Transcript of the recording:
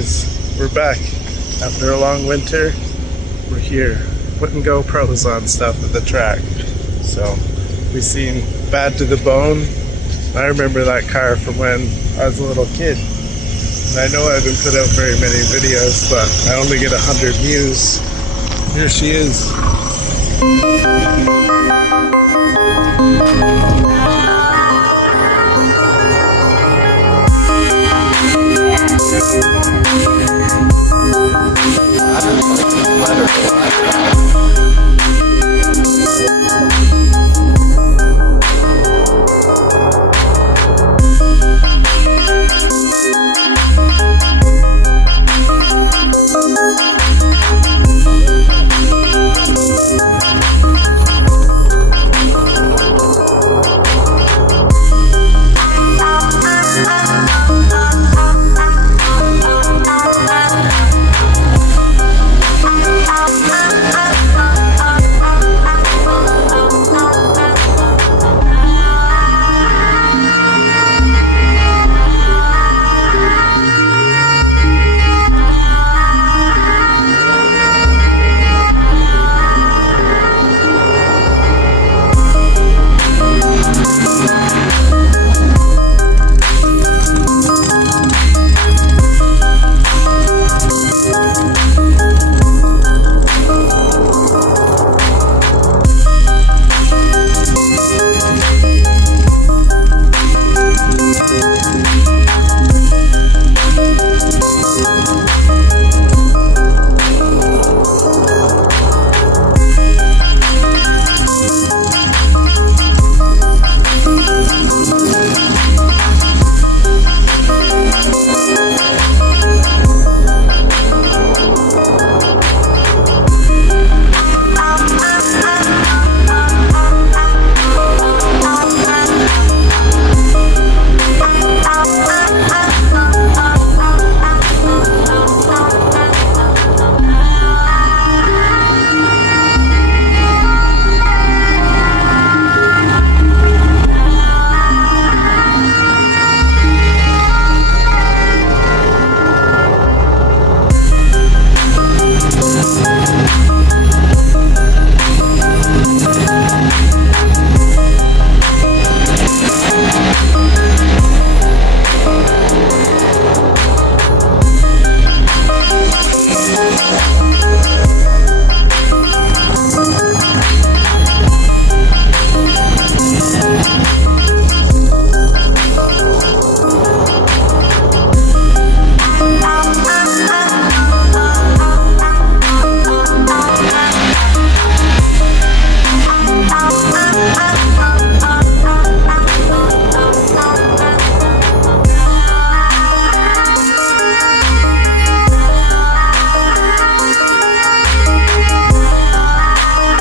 guys, we're back. After a long winter, we're here putting GoPros on stuff at the track. So we seen Bad to the Bone. I remember that car from when I was a little kid. And I know I haven't put out very many videos, but I only get 100 views. Here she is.